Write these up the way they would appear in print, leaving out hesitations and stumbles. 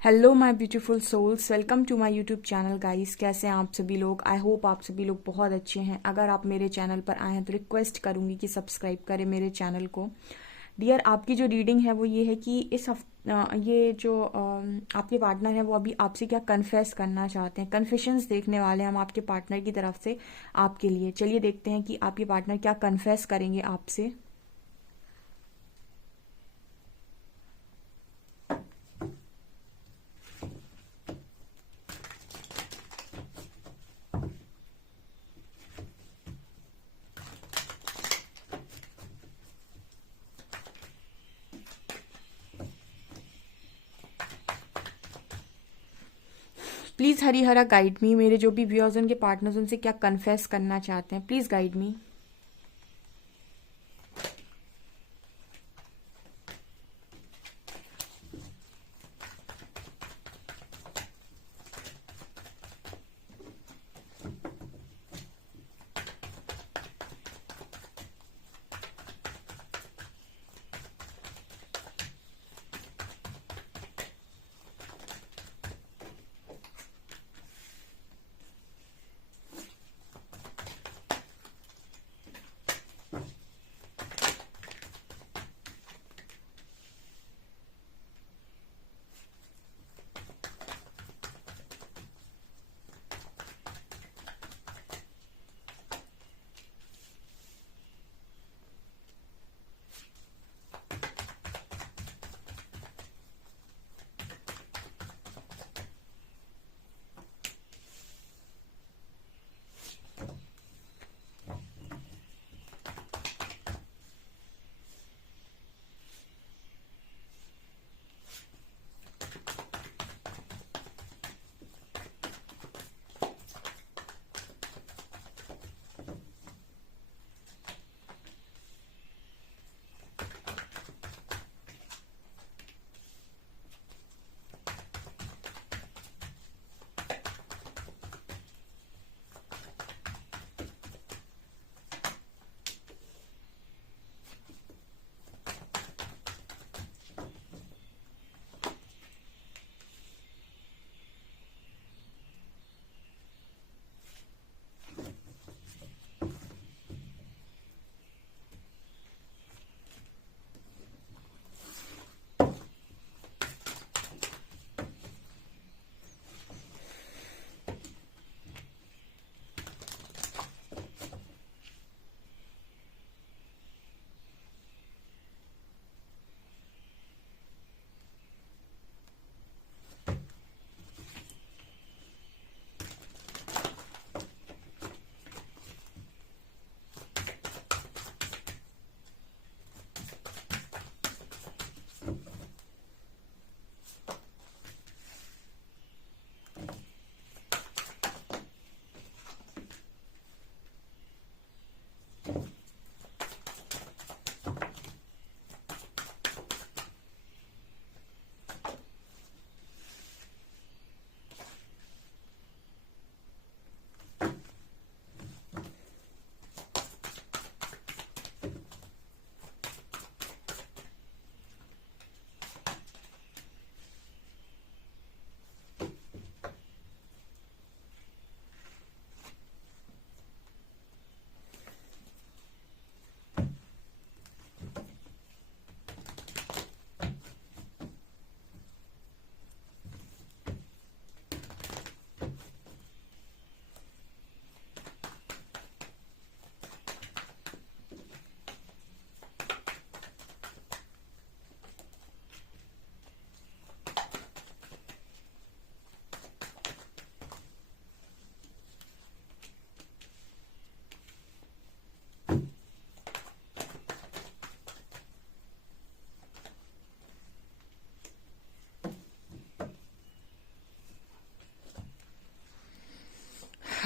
Hello my beautiful souls, welcome to my YouTube channel guys. कैसे हैं आप सभी लोग? आई होप आप सभी लोग बहुत अच्छे हैं। अगर आप मेरे चैनल पर आए हैं तो रिक्वेस्ट करूंगी कि सब्सक्राइब करें मेरे चैनल को। डियर, आपकी जो रीडिंग है वो ये है कि इस ये जो आपके पार्टनर है वो अभी आपसे क्या कन्फेस करना चाहते हैं। कन्फेशंस देखने वाले हैं हम आपके पार्टनर की तरफ से आपके लिए। चलिए देखते हैं कि आपके पार्टनर क्या कन्फेस करेंगे आपसे। प्लीज़ हरी हरा गाइड मी। मेरे जो भी व्यूअर्स उनके पार्टनर्स उनसे क्या कन्फेस करना चाहते हैं, please guide me.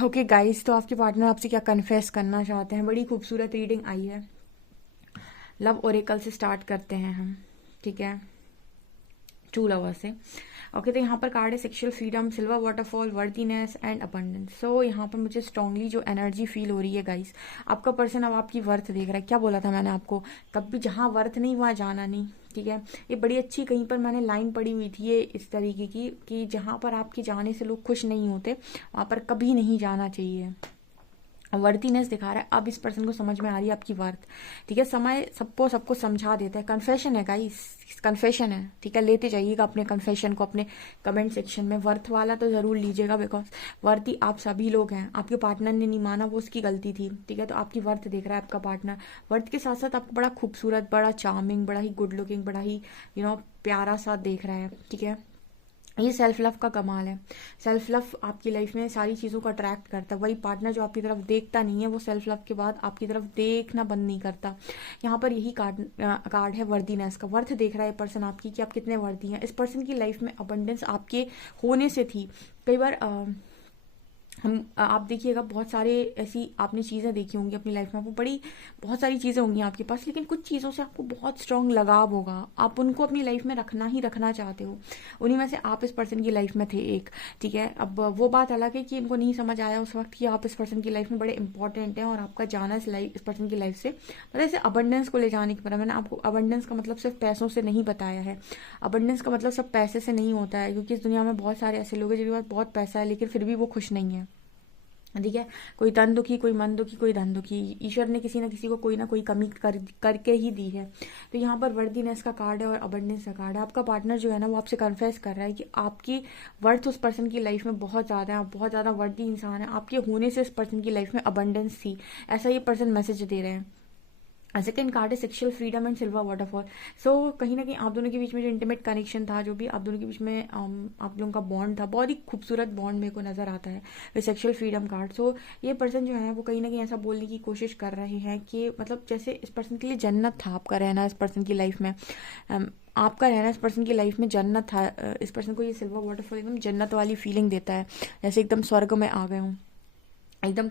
Okay guys, तो आपके पार्टनर आपसे क्या कन्फेस करना चाहते हैं। बड़ी खूबसूरत रीडिंग आई है। लव ओरेकल से स्टार्ट करते हैं हम, ठीक है, ट्रू लवर से। ओके, तो यहाँ पर कार्ड है sexual freedom, silver waterfall, worthiness and abundance. So यहाँ पर मुझे स्ट्रांगली जो एनर्जी फील हो रही है गाइस, आपका पर्सन अब आपकी वर्थ देख रहा है। क्या बोला था मैंने आपको? कभी जहाँ वर्थ नहीं वहाँ जाना नहीं, ठीक है। ये बड़ी अच्छी कहीं पर मैंने लाइन पढ़ी हुई थी ये इस तरीके की कि जहाँ पर आपके जाने से लोग खुश नहीं होते वहाँ पर कभी नहीं जाना चाहिए। वर्थीनेस दिखा रहा है, अब इस पर्सन को समझ में आ रही है आपकी वर्थ। ठीक है, समय सबको सबको समझा देता है। कन्फेशन है गाइस, कन्फेशन है। ठीक है, लेते जाइएगा अपने कन्फेशन को अपने कमेंट सेक्शन में। वर्थ वाला तो जरूर लीजिएगा, बिकॉज वर्थी आप सभी लोग हैं। आपके पार्टनर ने नहीं माना, वो उसकी गलती थी। ठीक है, तो आपकी वर्थ देख रहा है आपका पार्टनर। वर्थ के साथ साथ आपको बड़ा खूबसूरत, बड़ा चार्मिंग, बड़ा ही गुड लुकिंग, बड़ा ही प्यारा सा देख रहा है। ठीक है, ये सेल्फ लव का कमाल है। सेल्फ लव आपकी लाइफ में सारी चीज़ों को अट्रैक्ट करता है। वही पार्टनर जो आपकी तरफ देखता नहीं है, वो सेल्फ लव के बाद आपकी तरफ देखना बंद नहीं करता। यहाँ पर यही कार्ड है वर्दीनेस का। वर्थ देख रहा है पर्सन आपकी कि आप कितने वर्दी हैं। इस पर्सन की लाइफ में अबंडेंस आपके होने से थी। कई बार आप देखिएगा, बहुत सारे ऐसी आपने चीज़ें देखी होंगी अपनी लाइफ में, वो बड़ी बहुत सारी चीज़ें होंगी आपके पास, लेकिन कुछ चीज़ों से आपको बहुत स्ट्रांग लगाव होगा। आप उनको अपनी लाइफ में रखना चाहते हो। उन्हीं में से आप इस पर्सन की लाइफ में थे एक। ठीक है, अब वो बात अलग है कि इनको नहीं समझ आया उस वक्त कि आप इस पर्सन की लाइफ में बड़े इंपॉर्टेंट हैं और आपका जाना इस पर्सन की लाइफ से मतलब ऐसे अबंडेंस को ले जाने की। मैंने आपको अबंडेंस का मतलब सिर्फ पैसों से नहीं बताया है। अबंडेंस का मतलब सब पैसे से नहीं होता है, क्योंकि इस दुनिया में बहुत सारे ऐसे लोग हैं जिनके पास बहुत पैसा है लेकिन फिर भी वो खुश नहीं है। ठीक है, कोई तन दुखी, कोई मन दुखी, कोई धन दुखी। ईश्वर ने किसी न किसी को कोई ना कोई कमी करके ही दी है। तो यहाँ पर वर्दीनेस का कार्ड है और अबंडेंस का कार्ड है। आपका पार्टनर जो है ना, वो आपसे कन्फेस कर रहा है कि आपकी वर्थ उस पर्सन की लाइफ में बहुत ज़्यादा है। आप बहुत ज़्यादा वर्दी इंसान है। आपके होने से इस पर्सन की लाइफ में अबंडेंस थी, ऐसा ये पर्सन मैसेज दे रहे हैं। सेकेंड कार्ड है sexual freedom and silver waterfall. So कहीं ना कहीं आप दोनों के बीच में जो इंटीमेट कनेक्शन था, जो भी आप दोनों के बीच में आप लोगों का बॉन्ड था, बहुत ही खूबसूरत बॉन्ड मेरे को नजर आता है विद सेक्सुअल फ्रीडम कार्ड। सो ये पर्सन जो है वो कहीं ना कहीं ऐसा बोलने की कोशिश कर रहे हैं कि मतलब जैसे इस पर्सन के लिए जन्नत था आपका रहना इस पर्सन की लाइफ में। आपका रहना इस पर्सन की लाइफ में जन्नत था। इस पर्सन को ये सिल्वर वाटरफॉल एकदम जन्नत वाली फीलिंग देता है, जैसे एकदम स्वर्ग में आ गए हूँ, एकदम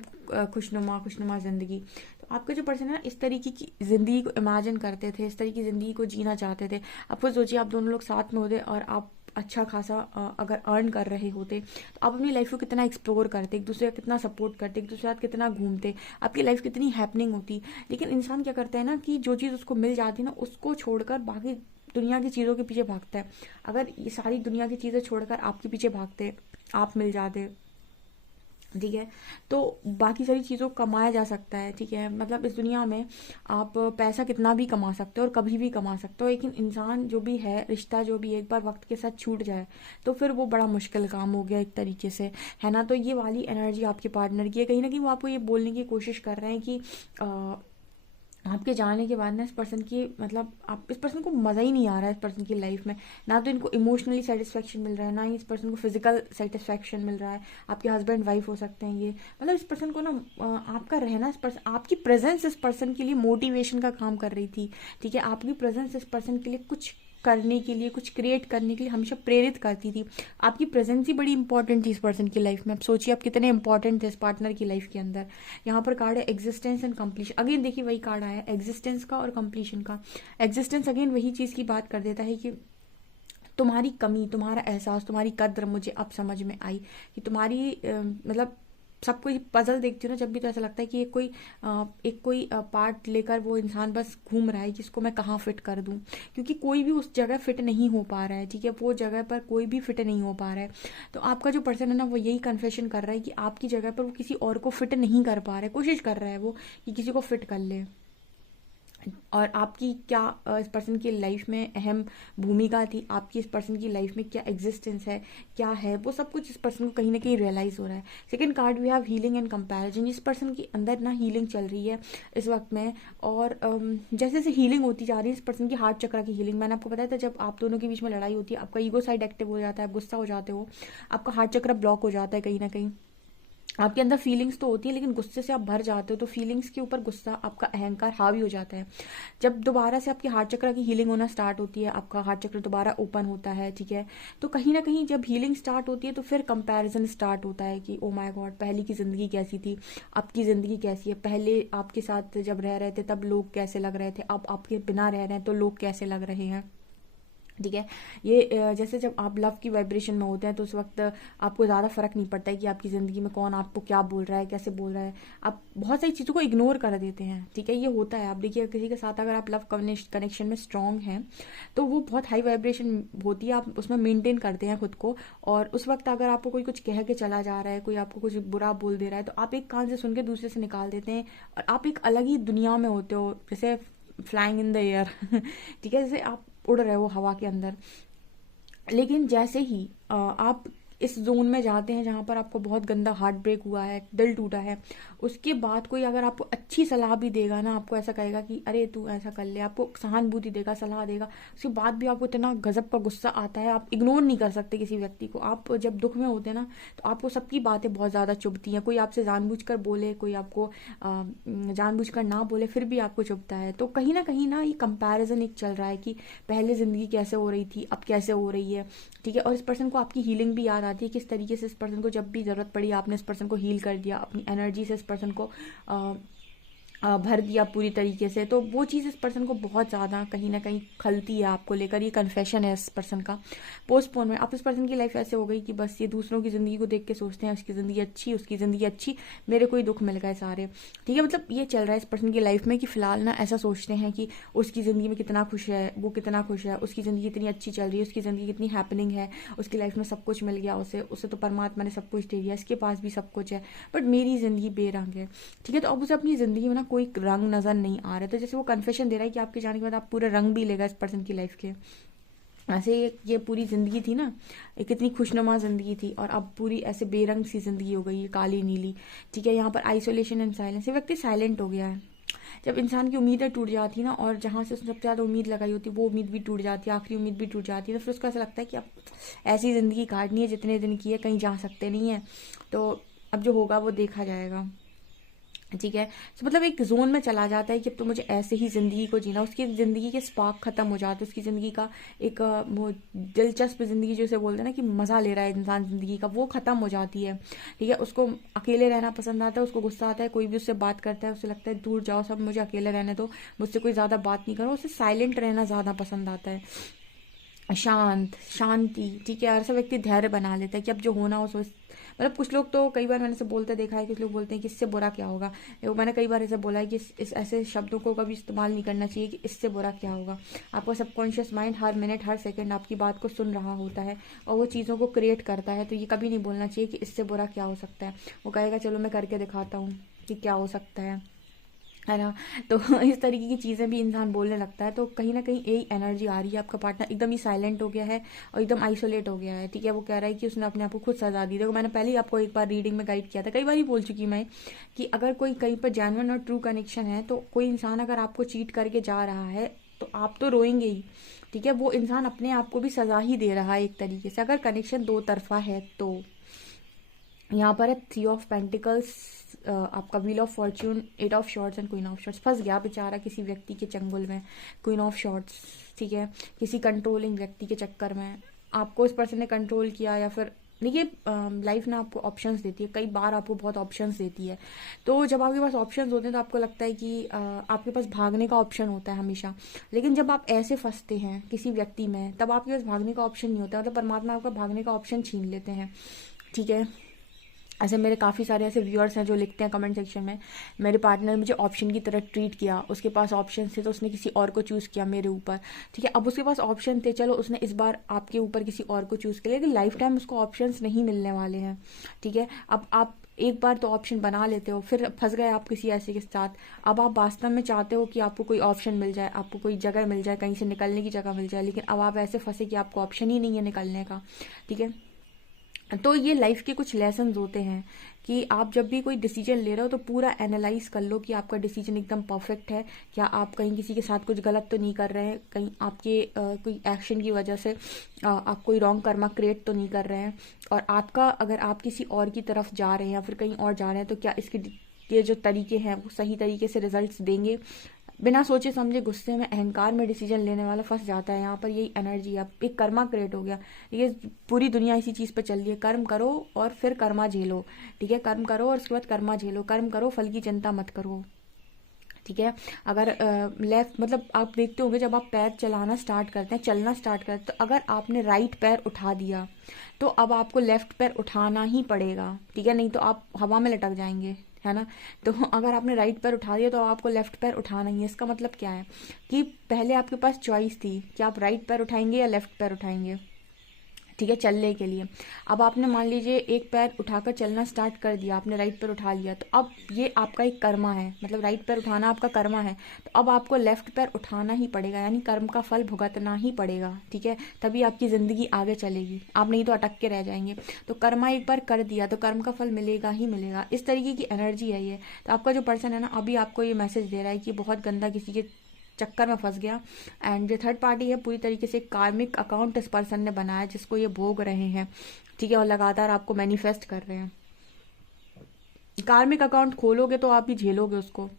खुशनुमा जिंदगी। तो आपका जो पर्सन है ना, इस तरीके की जिंदगी को इमेजिन करते थे, इस तरीके की जिंदगी को जीना चाहते थे। आप खुद सोचिए, आप दोनों लोग साथ में होते और आप अच्छा खासा अगर अर्न कर रहे होते तो आप अपनी लाइफ को कितना एक्सप्लोर करते, एक दूसरे का कितना सपोर्ट करते, एक दूसरे के साथ कितना घूमते, आपकी लाइफ कितनी हैपनिंग होती। लेकिन इंसान क्या करता है ना कि जो चीज़ उसको मिल जाती है ना, उसको छोड़कर बाकी दुनिया की चीज़ों के पीछे भागता है। अगर ये सारी दुनिया की चीज़ें छोड़कर आपके पीछे भागते, आप मिल जाते, ठीक है, तो बाकी सारी चीज़ों को कमाया जा सकता है। ठीक है, मतलब इस दुनिया में आप पैसा कितना भी कमा सकते हो और कभी भी कमा सकते हो, लेकिन इंसान जो भी है, रिश्ता जो भी एक बार वक्त के साथ छूट जाए तो फिर वो बड़ा मुश्किल काम हो गया एक तरीके से, है ना। तो ये वाली एनर्जी आपके पार्टनर की है। कहीं ना कहीं वो आपको ये बोलने की कोशिश कर रहे हैं कि आपके जाने के बाद ना इस पर्सन की मतलब आप इस पर्सन को मज़ा ही नहीं आ रहा है इस पर्सन की लाइफ में। ना तो इनको इमोशनली सेटिस्फेक्शन मिल रहा है, ना ही इस पर्सन को फिजिकल सेटिस्फेक्शन मिल रहा है। आपके हस्बैंड वाइफ हो सकते हैं ये, मतलब इस पर्सन को ना आपका रहना इस पर्सन, आपकी प्रेजेंस इस पर्सन के लिए मोटिवेशन का काम कर रही थी। ठीक है, आपकी प्रेजेंस इस पर्सन के लिए कुछ करने के लिए, कुछ क्रिएट करने के लिए हमेशा प्रेरित करती थी। आपकी प्रेजेंस ही बड़ी इंपॉर्टेंट थी इस पर्सन की लाइफ में। आप सोचिए आप कितने इंपॉर्टेंट थे इस पार्टनर की लाइफ के अंदर। यहाँ पर कार्ड है एग्जिस्टेंस एंड कंप्लीशन। अगेन देखिए वही कार्ड आया है एग्जिस्टेंस का और कंप्लीशन का। एग्जिस्टेंस अगेन वही चीज़ की बात कर देता है कि तुम्हारी कमी, तुम्हारा एहसास, तुम्हारी कद्र मुझे अब समझ में आई कि तुम्हारी मतलब सब कोई पजल देखती हूँ ना जब भी, तो ऐसा लगता है कि एक कोई पार्ट लेकर वो इंसान बस घूम रहा है कि इसको मैं कहाँ फिट कर दूँ, क्योंकि कोई भी उस जगह फिट नहीं हो पा रहा है। ठीक है, वो जगह पर कोई भी फिट नहीं हो पा रहा है। तो आपका जो पर्सन है ना, वो यही कन्फेशन कर रहा है कि आपकी जगह पर वो किसी और को फिट नहीं कर पा रहा है। कोशिश कर रहा है वो कि किसी को फिट कर ले। और आपकी क्या इस पर्सन की लाइफ में अहम भूमिका थी, आपकी इस पर्सन की लाइफ में क्या एग्जिस्टेंस है, क्या है, वो सब कुछ इस पर्सन को कहीं ना कहीं रियलाइज हो रहा है। Second card we have healing and comparison. इस पर्सन के अंदर ना हीलिंग चल रही है इस वक्त में, और जैसे जैसे हीलिंग होती जा रही है इस पर्सन की हार्ट चक्र की हीलिंग। मैंने आपको बताया था जब आप दोनों के बीच में लड़ाई होती है, आपका ईगो साइड एक्टिव हो जाता है, आप गुस्सा हो जाते हो, आपका हार्ट चक्र ब्लॉक हो जाता है। कहीं ना कहीं आपके अंदर फीलिंग्स तो होती है लेकिन गुस्से से आप भर जाते हो, तो फीलिंग्स के ऊपर गुस्सा, आपका अहंकार हावी हो जाता है। जब दोबारा से आपकी हार्ट चक्र की हीलिंग होना स्टार्ट होती है, आपका हार्ट चक्र दोबारा ओपन होता है। ठीक है, तो कहीं ना कहीं जब हीलिंग स्टार्ट होती है तो फिर कंपैरिजन स्टार्ट होता है कि ओ माय गॉड, पहले की ज़िंदगी कैसी थी, अब की ज़िंदगी कैसी है, पहले आपके साथ जब रह रहे थे तब लोग कैसे लग रहे थे, अब आपके बिना रह रहे हैं तो लोग कैसे लग रहे हैं। ठीक है। ये जैसे जब आप लव की वाइब्रेशन में होते हैं तो उस वक्त आपको ज़्यादा फ़र्क नहीं पड़ता है कि आपकी ज़िंदगी में कौन आपको क्या बोल रहा है, कैसे बोल रहा है। आप बहुत सारी चीज़ों को इग्नोर कर देते हैं। ठीक है, ये होता है। आप देखिए किसी के साथ अगर आप लव कनेक्शन में स्ट्रांग हैं तो वो बहुत हाई वाइब्रेशन होती है, आप उसमें मेनटेन करते हैं खुद को। और उस वक्त अगर आपको कोई कुछ कह के चला जा रहा है, कोई आपको कुछ बुरा बोल दे रहा है, तो आप एक कान से सुन के दूसरे से निकाल देते हैं और आप एक अलग ही दुनिया में होते हो, जैसे फ्लाइंग इन द एयर। ठीक है, जैसे आप उड़ रहे हो हवा के अंदर। लेकिन जैसे ही आप इस जोन में जाते हैं जहाँ पर आपको बहुत गंदा हार्ट ब्रेक हुआ है, दिल टूटा है, उसके बाद कोई अगर आपको अच्छी सलाह भी देगा ना, आपको ऐसा कहेगा कि अरे तू ऐसा कर ले, आपको सहानुभूति देगा, सलाह देगा, उसके बाद भी आपको इतना गजब का गुस्सा आता है, आप इग्नोर नहीं कर सकते किसी व्यक्ति को। आप जब दुख में होते हैं ना तो आपको सबकी बातें बहुत ज़्यादा चुभती हैं। कोई आपसे जानबूझकर बोले, कोई आपको जानबूझकर ना बोले, फिर भी आपको चुभता है। तो कहीं ना ये कंपैरिजन एक चल रहा है कि पहले ज़िंदगी कैसे हो रही थी, अब कैसे हो रही है। ठीक है, और इस पर्सन को आपकी हीलिंग भी याद आती है, किस तरीके से इस पर्सन को जब भी ज़रूरत पड़ी आपने इस पर्सन को हील कर दिया, अपनी एनर्जी से इस पर्सन को भर दिया पूरी तरीके से। तो वो चीज़ इस पर्सन को बहुत ज़्यादा कहीं ना कहीं खलती है आपको लेकर। ये कन्फेशन है इस पर्सन का। पोस्टपोन में अब इस पर्सन की लाइफ ऐसे हो गई कि बस ये दूसरों की ज़िंदगी को देख के सोचते हैं उसकी ज़िंदगी अच्छी, उसकी ज़िंदगी अच्छी, मेरे को ही दुख मिल गए सारे। ठीक है, मतलब ये चल रहा है इस पर्सन की लाइफ में कि फ़िलहाल ना ऐसा सोचते हैं कि उसकी ज़िंदगी में कितना खुश है, वो कितना खुश है, उसकी ज़िंदगी इतनी अच्छी चल रही है, उसकी ज़िंदगी कितनी हैपनिंग है, उसकी लाइफ में सब कुछ मिल गया उसे, उसे तो परमात्मा ने सब कुछ दे दिया, इसके पास भी सब कुछ है, बट मेरी ज़िंदगी बेरंग है। ठीक है, तो अब उसे अपनी ज़िंदगी में ना कोई रंग नज़र नहीं आ रहा है। तो जैसे वो कन्फेशन दे रहा है कि आपके जाने के बाद आप पूरे रंग भी लेगा इस पर्सन की लाइफ के। ऐसे ये पूरी ज़िंदगी थी ना, एक कितनी खुशनुमा ज़िंदगी थी, और अब पूरी ऐसे बेरंग सी ज़िंदगी हो गई है, काली नीली। ठीक है, यहाँ पर आइसोलेशन एंड साइलेंस, ये व्यक्ति साइलेंट हो गया है। जब इंसान की उम्मीदें टूट जाती ना, और जहाँ से उसने सबसे ज़्यादा उम्मीद लगाई होती वो उम्मीद भी टूट जाती है, आखिरी उम्मीद भी टूट जाती है, तो फिर उसको ऐसा लगता है कि अब ऐसी ज़िंदगी काटनी है जितने दिन की है, कहीं जा सकते नहीं है, तो अब जो होगा वो देखा जाएगा। ठीक है, तो मतलब एक जोन में चला जाता है कि अब तो मुझे ऐसे ही ज़िंदगी को जीना, उसकी ज़िंदगी के स्पार्क ख़त्म हो जाते हैं, उसकी ज़िंदगी का एक वो दिलचस्प ज़िंदगी जो उसे बोलते हैं ना कि मज़ा ले रहा है इंसान ज़िंदगी का, वो ख़त्म हो जाती है। ठीक है, उसको अकेले रहना पसंद आता है, उसको गुस्सा आता है, कोई भी उससे बात करता है उसे लगता है दूर जाओ, सब मुझे अकेले रहने दो, मुझसे कोई ज़्यादा बात नहीं करो, उसे साइलेंट रहना ज़्यादा पसंद आता है, शांति। ठीक है, और ऐसा व्यक्ति धैर्य बना लेता है कि अब जो होना हो सो, मतलब कुछ लोग तो कई बार मैंने से बोलते देखा है, कुछ लोग बोलते हैं कि इससे बुरा क्या होगा। मैंने कई बार ऐसा बोला है कि इस ऐसे शब्दों को कभी इस्तेमाल नहीं करना चाहिए कि इससे बुरा क्या होगा। आपका सबकॉन्शियस माइंड हर मिनट हर सेकंड आपकी बात को सुन रहा होता है और वो चीज़ों को क्रिएट करता है, तो ये कभी नहीं बोलना चाहिए कि इससे बुरा क्या हो सकता है। वो कहेगा चलो मैं करके दिखाता हूँ कि क्या हो सकता है ना। तो इस तरीके की चीज़ें भी इंसान बोलने लगता है, तो कहीं ना कहीं यही एनर्जी आ रही है। आपका पार्टनर एकदम ही साइलेंट हो गया है और एकदम आइसोलेट हो गया है। ठीक है, वो कह रहा है कि उसने अपने आप को खुद सजा दी। देखो मैंने पहले ही आपको एक बार रीडिंग में गाइड किया था, कई बार ही बोल चुकी मैं कि अगर कोई कहीं पर जेन्युइन और ट्रू कनेक्शन है, तो कोई इंसान अगर आपको चीट करके जा रहा है तो आप तो रोएंगे ही। ठीक है, वो इंसान अपने आप को भी सजा ही दे रहा है एक तरीके से, अगर कनेक्शन दो तरफा है तो। यहाँ पर है 3 ऑफ पेंटिकल्स, आपका wheel of Fortune, 8 of shorts and queen of shorts. फंस गया बेचारा किसी व्यक्ति के चंगुल में, क्वीन ऑफ शॉर्ट्स। ठीक है, किसी कंट्रोलिंग व्यक्ति के चक्कर में आपको इस पर्सन ने कंट्रोल किया, या फिर देखिए लाइफ ना आपको ऑप्शंस देती है, कई बार आपको बहुत ऑप्शंस देती है। तो जब आपके पास ऑप्शंस होते हैं तो आपको लगता है कि आपके पास भागने का ऑप्शन होता है हमेशा, लेकिन जब आप ऐसे फंसते हैं किसी व्यक्ति में तब आपके पास भागने का ऑप्शन नहीं होता, मतलब परमात्मा आपका भागने का ऑप्शन छीन लेते हैं। ठीक है, ऐसे मेरे काफ़ी सारे ऐसे व्यूअर्स हैं जो लिखते हैं कमेंट सेक्शन में, मेरे पार्टनर ने मुझे ऑप्शन की तरह ट्रीट किया, उसके पास ऑप्शन थे तो उसने किसी और को चूज़ किया मेरे ऊपर। ठीक है, अब उसके पास ऑप्शन थे, चलो उसने इस बार आपके ऊपर किसी और को चूज़ किया, लेकिन लाइफ टाइम उसको ऑप्शंस नहीं मिलने वाले हैं। ठीक है, अब आप एक बार तो ऑप्शन बना लेते हो, फिर फंस गए आप किसी ऐसे के साथ, अब आप वास्तव में चाहते हो कि आपको कोई ऑप्शन मिल जाए, आपको कोई जगह मिल जाए, कहीं से निकलने की जगह मिल जाए, लेकिन अब आप ऐसे फंसे कि आपको ऑप्शन ही नहीं है निकलने का। ठीक है, तो ये लाइफ के कुछ लेसन्स होते हैं कि आप जब भी कोई डिसीजन ले रहे हो तो पूरा एनालाइज कर लो कि आपका डिसीजन एकदम परफेक्ट है क्या, आप कहीं किसी के साथ कुछ गलत तो नहीं कर रहे हैं, कहीं आपके कोई एक्शन की वजह से आप कोई रॉन्ग कर्मा क्रिएट तो नहीं कर रहे हैं, और आपका अगर आप किसी और की तरफ जा रहे हैं या फिर कहीं और जा रहे हैं तो क्या इसके ये जो तरीके हैं वो सही तरीके से रिजल्ट्स देंगे। बिना सोचे समझे गुस्से में अहंकार में डिसीजन लेने वाला फंस जाता है। यहाँ पर यही एनर्जी है, एक कर्मा क्रिएट हो गया। ये पूरी दुनिया इसी चीज़ पे चल रही है, कर्म करो और फिर कर्मा झेलो। ठीक है, कर्म करो और उसके बाद कर्मा झेलो, कर्म करो फल की चिंता मत करो। ठीक है। अगर लेफ्ट मतलब आप देखते होंगे जब आप पैर चलाना स्टार्ट करते हैं, चलना स्टार्ट करते हैं, तो अगर आपने राइट पैर उठा दिया तो अब आपको लेफ्ट पैर उठाना ही पड़ेगा, ठीक है, नहीं तो आप हवा में लटक जाएंगे, है ना। तो अगर आपने राइट पैर उठा दिया तो आपको लेफ्ट पैर उठाना ही है। इसका मतलब क्या है कि पहले आपके पास चॉइस थी कि आप राइट पैर उठाएंगे या लेफ्ट पैर उठाएंगे, ठीक है, चलने के लिए। अब आपने मान लीजिए एक पैर उठाकर चलना स्टार्ट कर दिया, आपने राइट पैर उठा लिया, तो अब ये आपका एक कर्मा है, मतलब राइट पैर उठाना आपका कर्मा है, तो अब आपको लेफ्ट पैर उठाना ही पड़ेगा, यानी कर्म का फल भुगतना ही पड़ेगा, ठीक है। तभी आपकी ज़िंदगी आगे चलेगी, आप नहीं तो अटक के रह जाएंगे। तो कर्मा एक बार कर दिया तो कर्म का फल मिलेगा ही मिलेगा, इस तरीके की एनर्जी है ये। तो आपका जो पर्सन है ना, अभी आपको ये मैसेज दे रहा है कि बहुत गंदा किसी के चक्कर में फंस गया, एंड जो थर्ड पार्टी है पूरी तरीके से कार्मिक अकाउंट इस पर्सन ने बनाया जिसको ये भोग रहे हैं, ठीक है, और लगातार आपको मैनिफेस्ट कर रहे हैं। कार्मिक अकाउंट खोलोगे तो आप ही झेलोगे उसको।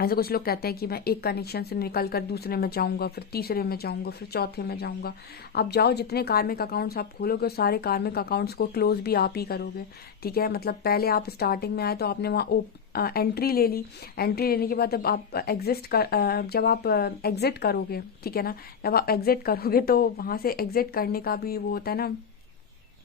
ऐसे कुछ लोग कहते हैं कि मैं एक कनेक्शन से निकल कर दूसरे में जाऊंगा, फिर तीसरे में जाऊंगा, फिर चौथे में जाऊंगा। आप जाओ, जितने कार्मिक अकाउंट्स आप खोलोगे सारे कार्मिक अकाउंट्स को क्लोज भी आप ही करोगे, ठीक है। मतलब पहले आप स्टार्टिंग में आए तो आपने वहाँ एंट्री ले ली, एंट्री लेने के बाद जब आप जब आप एग्जिट करोगे, ठीक है ना, जब आप एग्जिट करोगे तो वहाँ से एग्जिट करने का भी वो होता है ना,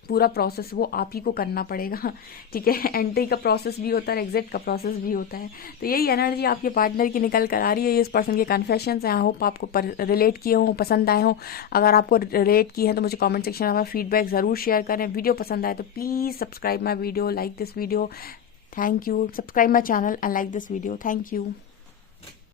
पूरा प्रोसेस वो आप ही को करना पड़ेगा, ठीक है। एंट्री का प्रोसेस भी होता है, एग्जिट का प्रोसेस भी होता है। तो यही एनर्जी आपके पार्टनर की निकल कर आ रही है। ये इस पर्सन के कन्फेशंस हैं, आई होप आपको रिलेट किए हों, पसंद आए हों। अगर आपको रिलेट किए हैं तो मुझे कमेंट सेक्शन में फीडबैक ज़रूर शेयर करें। वीडियो पसंद आए तो please subscribe my video, like this video, thank you, subscribe my channel and like this video, thank you.